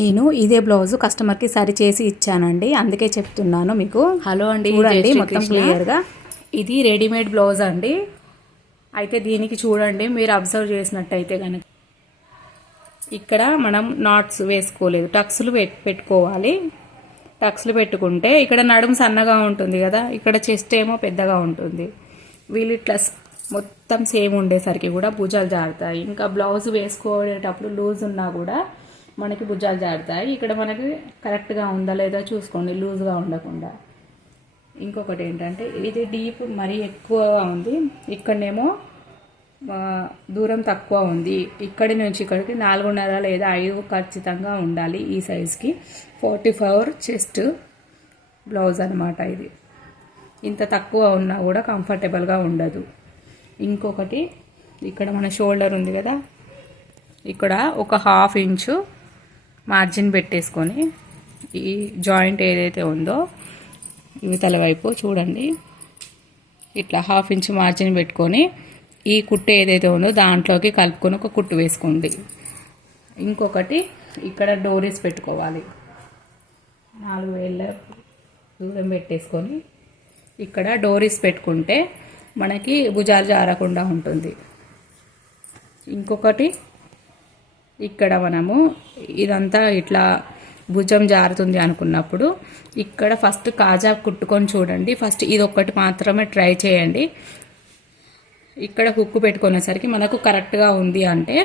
నేను ఇదే బ్లౌజ్ కస్టమర్కి సరి చేసి ఇచ్చానండి, అందుకే చెప్తున్నాను మీకు. హలో అండి, చూడండి మొత్తం క్లియర్గా. ఇది రెడీమేడ్ బ్లౌజ్ అండి. అయితే దీనికి చూడండి, మీరు అబ్జర్వ్ చేసినట్టయితే కనుక ఇక్కడ మనం నాట్స్ వేసుకోలేదు, టక్స్లు పెట్టుకోవాలి. టక్స్లు పెట్టుకుంటే ఇక్కడ నడుము సన్నగా ఉంటుంది కదా, ఇక్కడ చెస్ట్ ఏమో పెద్దగా ఉంటుంది. వీళ్ళు ఇట్లా మొత్తం సేమ్ ఉండేసరికి కూడా భుజాలు జారుతాయి. ఇంకా బ్లౌజ్ వేసుకోవడేటప్పుడు లూజ్ ఉన్నా కూడా మనకి భుజాలు జారుతాయి. ఇక్కడ మనకి కరెక్ట్గా ఉందా లేదా చూసుకోండి, లూజ్గా ఉండకుండా. ఇంకొకటి ఏంటంటే ఇది డీప్ మరీ ఎక్కువగా ఉంది, ఇక్కడనేమో దూరం తక్కువ ఉంది. ఇక్కడి నుంచి ఇక్కడికి 4.5 లేదా 5 ఖచ్చితంగా ఉండాలి ఈ సైజ్కి. 44 చెస్ట్ బ్లౌజ్ అనమాట ఇది. ఇంత తక్కువ ఉన్నా కూడా కంఫర్టబుల్గా ఉండదు. ఇంకొకటి ఇక్కడ మన షోల్డర్ ఉంది కదా, ఇక్కడ ఒక 1/2 ఇంచు మార్జిన్ పెట్టేసుకొని ఈ జాయింట్ ఏదైతే ఉందో ఇవతల వైపు చూడండి, ఇట్లా 1/2 ఇంచు మార్జిన్ పెట్టుకొని ఈ కుట్టు ఏదైతే ఉందో దాంట్లోకి కలుపుకొని ఒక కుట్టు వేసుకోండి. ఇంకొకటి ఇక్కడ డోరీస్ పెట్టుకోవాలి. 4 వేళ్ళ దూరం పెట్టేసుకొని ఇక్కడ డోరీస్ పెట్టుకుంటే మనకి భుజాలు జారకుండా ఉంటుంది. ఇంకొకటి ఇక్కడ మనము ఇదంతా ఇట్లా భుజం జారుతుంది అనుకున్నప్పుడు ఇక్కడ ఫస్ట్ కాజా కుట్టుకొని చూడండి. ఫస్ట్ ఇది ఒక్కటి మాత్రమే ట్రై చేయండి. ఇక్కడ హుక్కు పెట్టుకునేసరికి మనకు కరెక్ట్గా ఉంది అంటే